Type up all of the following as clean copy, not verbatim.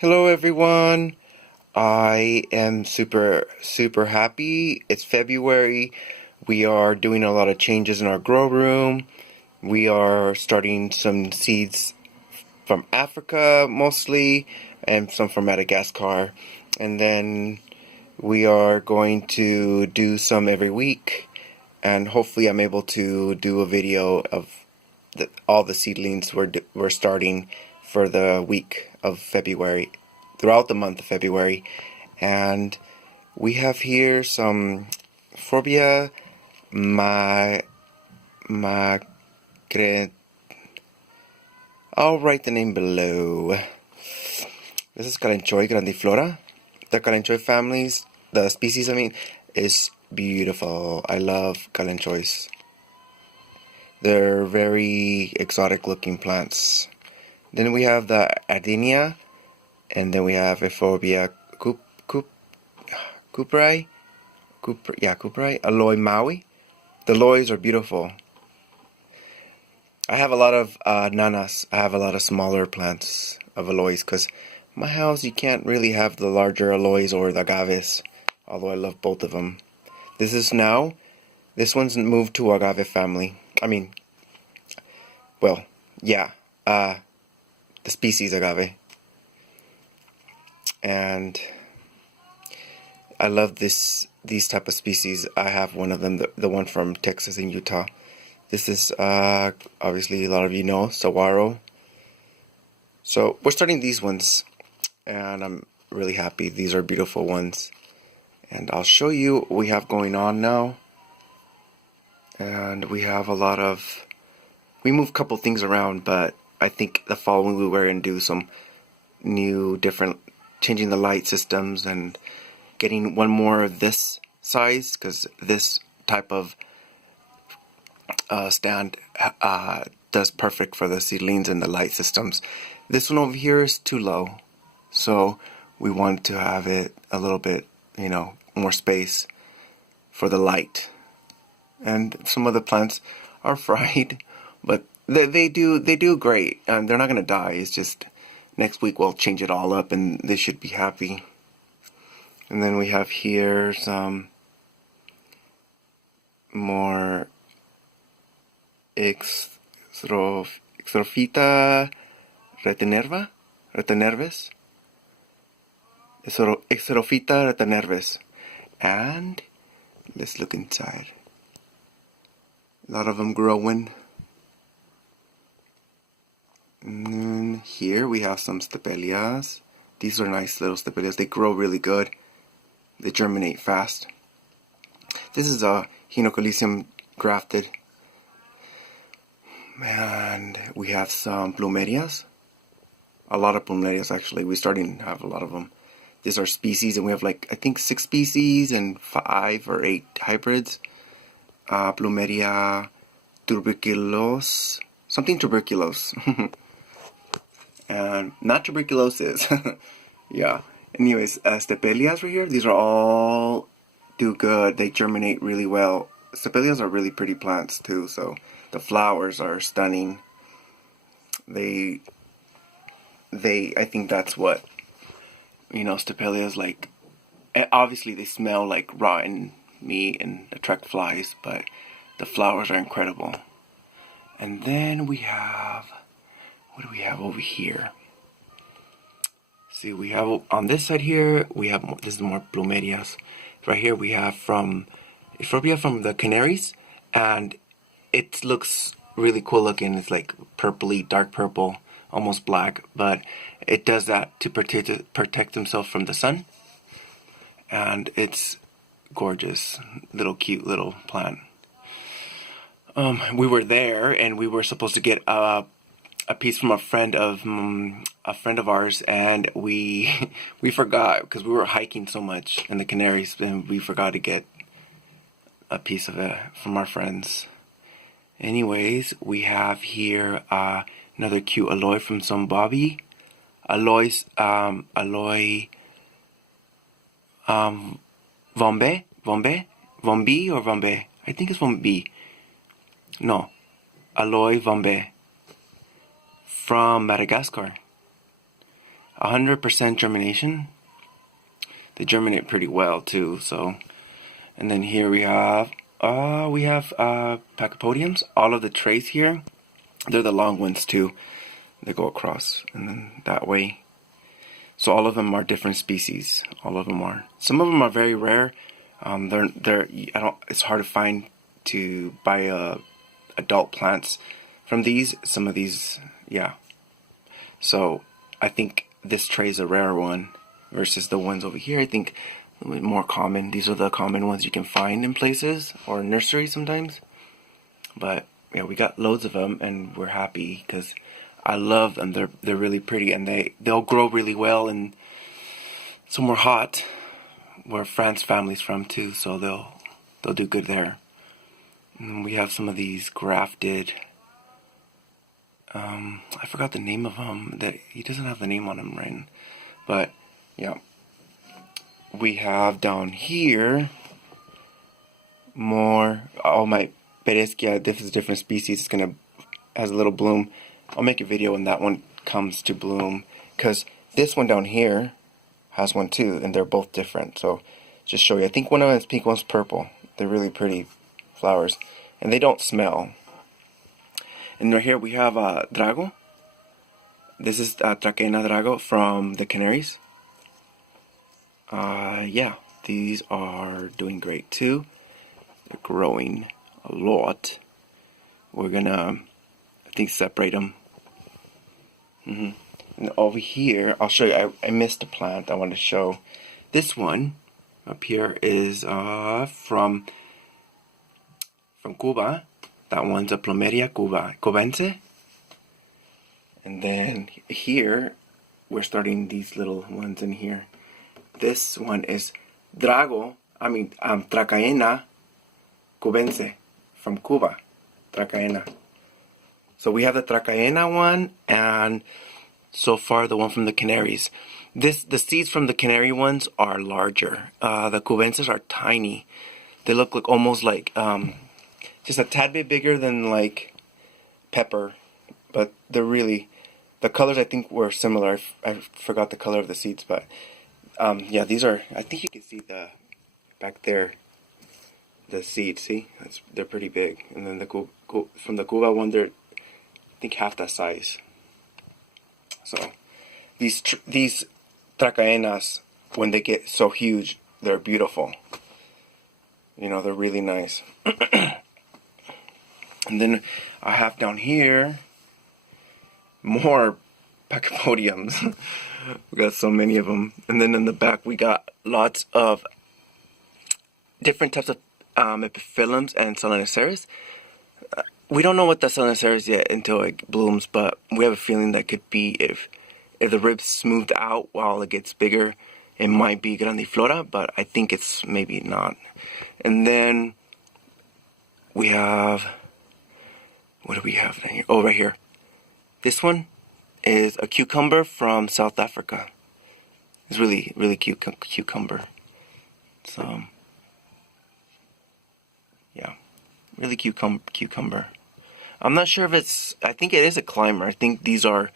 Hello everyone. I am super happy. It's February. We are doing a lot of changes in our grow room. We are starting some seeds from Africa mostly and some from Madagascar. And then we are going to do some every week, and hopefully I'm able to do a video of all the seedlings we're starting for the week of February, throughout the month of February. And we have here some Euphorbia, I'll write the name below. This is Kalanchoe grandiflora. The Kalanchoe families, the species is beautiful. I love Kalanchoes. They're very exotic looking plants. Then we have the Adenia, and then we have Euphorbia Cooperi, Aloe mawii. The Aloes are beautiful. I have a lot of nanas. I have a lot of smaller plants of Aloes because my house you can't really have the larger Aloes or the agaves, although I love both of them. This one's moved to agave family. The species agave. And I love these type of species. I have one of them, the one from Texas and Utah. This is obviously a lot of you know, saguaro. So we're starting these ones, and I'm really happy. These are beautiful ones, and I'll show you what we have going on now. And we have we moved a couple things around, but I think the following week we're going to do some changing the light systems and getting one more of this size, because this type of stand does perfect for the seedlings and the light systems. This one over here is too low, so we want to have it a little bit, more space for the light. And some of the plants are fried, but they do great, and they're not gonna die. It's just next week we'll change it all up, and they should be happy. And then we have here some more Xerophyta retinervis. Xerophyta retinervis. And let's look inside. A lot of them growing. And then here we have some stepelias. These are nice little stepelias. They grow really good. They germinate fast. This is a Henocolisium grafted. And we have some plumerias. A lot of plumerias actually. We're starting to have a lot of them. These are species, and we have I think 6 species and 5 or 8 hybrids. Plumeria tuberculosis, something tuberculose. And not tuberculosis. Yeah. Anyways, stepelias right here, these are all do good. They germinate really well. Stepelias are really pretty plants too, so the flowers are stunning. I think that's what, stepelias like. Obviously they smell like rotten meat and attract flies, but the flowers are incredible. And then we have, what do we have over here? See, we have on this side here, this is more plumerias. Right here we have from Euphorbia from the Canaries, and it looks really cool looking. It's like purpley, dark purple, almost black, but it does that to protect himself from the sun. And it's gorgeous, cute little plant. We were there, and we were supposed to get a piece from a friend of ours, and we forgot because we were hiking so much in the Canaries, and we forgot to get a piece of it from our friends. Anyways, we have here another cute Aloe from some Bobby. Aloe vaombe or vaombe? I think it's vaombe. No, Aloe vaombe from Madagascar. 100% germination. They germinate pretty well too. So, and then here we have pachypodiums. All of the trays here, they're the long ones too. They go across and then that way. So all of them are different species. All of them are. Some of them are very rare. It's hard to buy adult plants from these. Some of these, yeah. So I think this tray is a rare one versus the ones over here. I think a little bit more common. These are the common ones you can find in places or nurseries sometimes. But yeah, we got loads of them and we're happy because I love them. They're really pretty and they'll grow really well and somewhere hot where Fran's family's from too, so they'll do good there. And we have some of these grafted. I forgot the name of them. That he doesn't have the name on them right. But yeah, we have down here more. Oh my, Pereskia. This is a different species. It's has a little bloom. I'll make a video when that one comes to bloom, because this one down here has one too, and they're both different. So just show you. I think one of them is pink, one's purple. They're really pretty flowers, and they don't smell. And right here we have draco. This is Dracaena draco from the Canaries. Yeah, these are doing great too. They're growing a lot. We're gonna, I think, separate them. And over here, I'll show you. I missed a plant I wanted to show. This one up here is from Cuba. That one's a Plumeria cubensis. And then here, we're starting these little ones in here. This one is Dracaena cubensis from Cuba. Dracaena. So we have the Dracaena one, and so far the one from the Canaries. The seeds from the Canary ones are larger. The cubensis are tiny. They look like almost like just a tad bit bigger than like pepper, but they're really, the colors I think were similar. I forgot the color of the seeds, but yeah, these are. I think you can see the back there. The seeds, see, they're pretty big, and then from the Cuba one, they're I think half that size. So these Dracaenas, when they get so huge, they're beautiful. You know, they're really nice. And then I have down here more pachypodiums. We got so many of them. And then in the back we got lots of different types of epiphyllums and solanaceres. We don't know what the solanaceres is yet until it blooms, but we have a feeling that could be if the ribs smoothed out while it gets bigger, it might be grandiflora, but I think it's maybe not. And then we have, what do we have here? Oh, right here. This one is a cucumber from South Africa. It's really, really cute cucumber. So, yeah, really cute cucumber. I'm not sure if it's, I think it is a climber. I think these are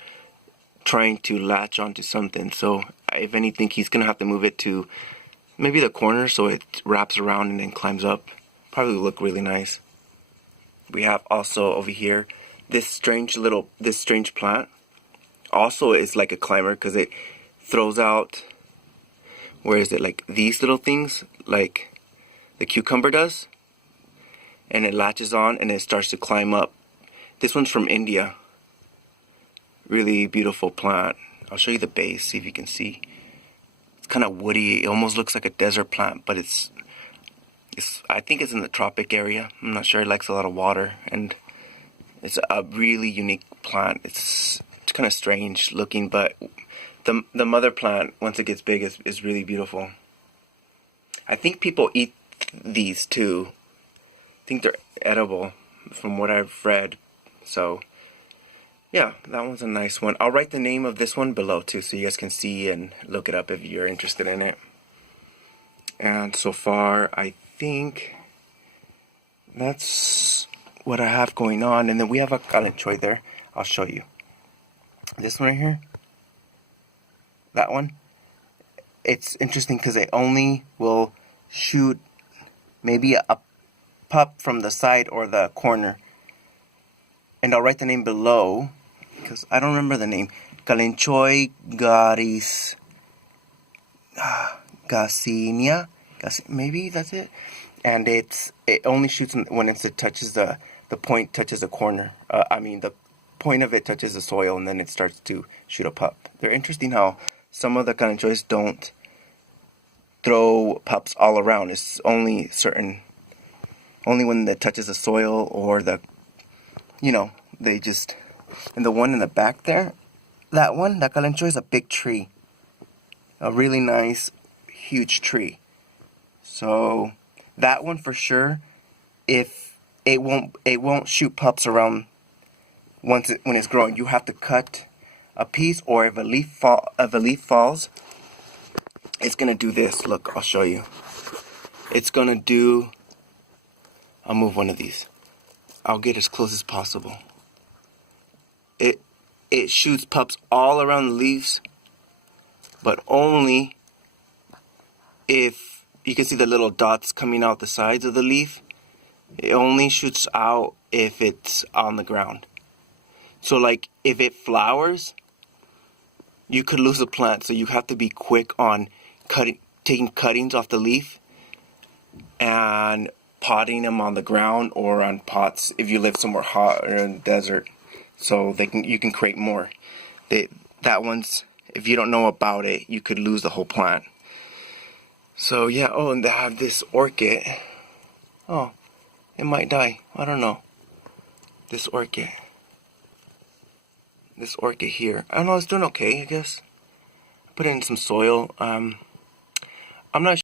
trying to latch onto something. So if anything, he's going to have to move it to maybe the corner so it wraps around and then climbs up. Probably look really nice. We have also over here this strange plant. Also is like a climber because it throws out, where is it, like these little things like the cucumber does. And it latches on and it starts to climb up. This one's from India. Really beautiful plant. I'll show you the base, see if you can see. It's kind of woody. It almost looks like a desert plant, but it's I think it's in the tropic area. I'm not sure. It likes a lot of water, and it's a really unique plant. It's kind of strange looking, but the mother plant, once it gets big, is really beautiful. I think people eat these too. I think they're edible from what I've read. So yeah, that one's a nice one. I'll write the name of this one below too, so you guys can see and look it up if you're interested in it. And so far I think that's what I have going on. And then we have a Kalanchoe there. I'll show you this one right here. that one. It's interesting because it only will shoot maybe a pup from the side or the corner. And I'll write the name below because I don't remember the name. Kalanchoe garis Gassinia, maybe that's it. And it only shoots when it touches the point touches the corner. The point of it touches the soil, and then it starts to shoot a pup. They're interesting how some of the Kalanchoes don't throw pups all around. It's only when it touches the soil or they just. And the one in the back there, that Kalanchoe is a big tree. A really nice, huge tree. So that one for sure, if it won't shoot pups around when it's growing. You have to cut a piece, or if a leaf falls, it's gonna do this. Look, I'll show you. It's gonna do. I'll move one of these. I'll get as close as possible. It shoots pups all around the leaves, but only if you can see the little dots coming out the sides of the leaf. It only shoots out if it's on the ground. So like if it flowers, you could lose a plant. So you have to be quick on taking cuttings off the leaf and potting them on the ground or on pots if you live somewhere hot or in the desert. So you can create more. That one's, if you don't know about it, you could lose the whole plant. So yeah, and they have this orchid. Oh, it might die. I don't know. This orchid here. I don't know, it's doing okay, I guess. Put it in some soil. I'm not